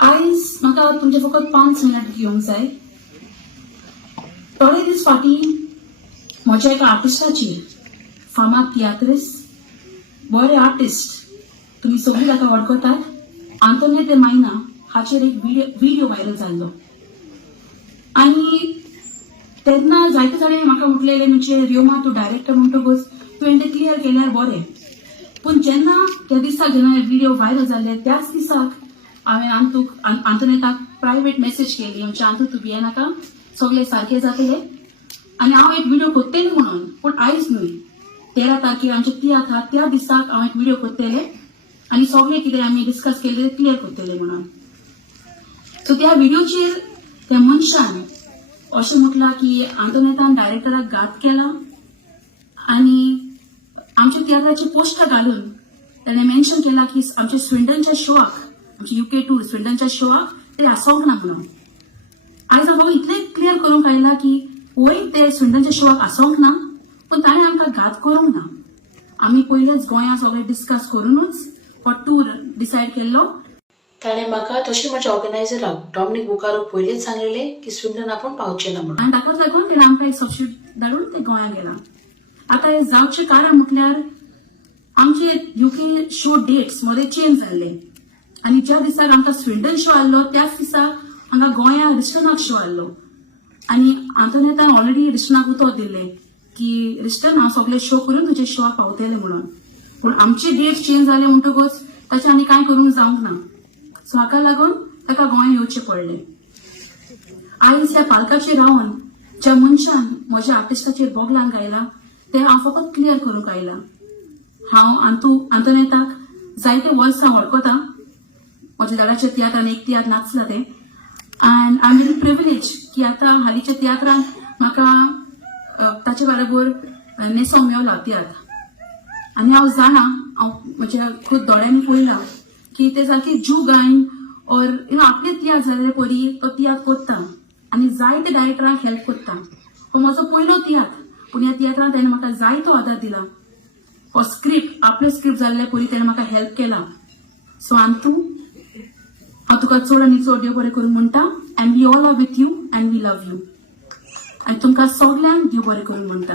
आयज म्हाका तुमचे फकत 5 मिनट घेवंक जाय. थोडे दीस फाटीं म्हज्या एका आर्टिस्टाची, फामाद तियात्रिस्ट, बरे आर्टिस्ट, तुम्ही सगळीं ताका वळखतात, आंतोनियो दे मायना हाचेर एक व्हिडिओ व्हायरल जाल्लो. आनी तेन्ना जायते जाणे म्हाका म्हटलेले म्हणजे रियोमा तूं डायरेक्टर म्हणटकच तुवें तें क्लियर केल्यार बरें. पूण जेन्ना त्या दिसाक जेन्ना व्हिडिओ व्हायरल जाल्ले त्याच दिसाक हांवें आंतोनियोक प्रायवेट मेसेज केली म्हणजे आंतू तूं भियेनाका, सगळें सारकें जातलें. आनी हांव एक व्हिडिओ कोत्तेलें म्हणून, पूण आयज न्हय, 13 तारखेर आमचे तियात्र आहा त्या दिसाक हांव एक व्हिडिओ कोत्तेलें आनी सगळें कितें आमी डिस्कस केलें क्लियर कोत्तेलें म्हणून. सो त्या व्हिडिओचेर त्या मनशान अशें म्हटलां की आंतोनियोन डायरेक्टराक घात केला आनी आमच्या तियात्राची पोस्टां घालून ताणें मेन्शन केला की आमच्या स्विडनच्या शोआक, आमचे UK टूर स्विडनच्या शोआक ते आसोंक ना म्हणून. आयज हांव इतलें क्लियर करूंक आयला की वय ते स्विडनच्या शोआक आसोंक ना, पूण ताणें आमकां घात करूंक ना. आमी पयलेच गोंयांत सगळें डिस्कस करूनच हो टूर डिसायड केल्लो. ताणें म्हाका तशें म्हज्या ऑर्गनायझराक डॉमिनिक बुकारोक पयलींच सांगलेलें की स्विडन आपूण पावचें ना म्हणून. आनी ताकाच लागून ताणें आमकां एक सबस्टिट्यूट धाडून ते गोंयांत गेला. आतां हे जावचें कारण म्हटल्यार आमचे UK शो डेट्स मदें चेंज जाल्ले आनी ज्या दिसाक आमकां स्विडन शो आहलो त्याच दिसाक हांगा गोंयांत रिस्टनाक शो आहलो. आनी आंतोनियोन ऑलरेडी रिस्टनाक उतर दिल्लें की रिस्टन हांव सगळे शो करून तुजे शोआक पावतलें म्हणून. पूण आमचे डेट चेंज जाले म्हणटकच ताचें आनी कांय करूंक जावंक ना. सो हाका लागून ताका गोंयांत येवचें पडलें. आयज ह्या पालकाचेर रावन ज्या मनशान म्हज्या आर्टिस्टाचेर बोगलान घायला तें हांव फकत क्लियर करूंक आयला. हांव आंतोनियोनाक जायते वर्सां वळखता. म्हज्या दादाच्या तियात्रान एक तियात्र नाचला तें end I am very privilege की आतां हालींच्या तियात्रान म्हाका ताचे बरोबर न्हेसोंक मेवला तियात्र. आनी हांव जाणा, हांव म्हज्या खूब दोळ्यांनी पळयलां की ते सारके जीव गायन और आपले तियात्र जाल्यार परी तो तियात्र कोत्ता आनी जायते डायरेक्टरांक हेल्प कोत्ता. हो म्हजो पयलो तियात्र, पूण ह्या तियात्रान ताणें म्हाका जायतो आदार दिला. हो स्क्रिप्ट आपले स्क्रिप्ट जाल्ले परी ताणें म्हाका हेल्प केला. सो आंतू हांव तुका चड आनी चड देव बरें करूं म्हणटा. And we all are with you and we love you. आनी तुमकां सगळ्यांक देव बरें करूं म्हणटा.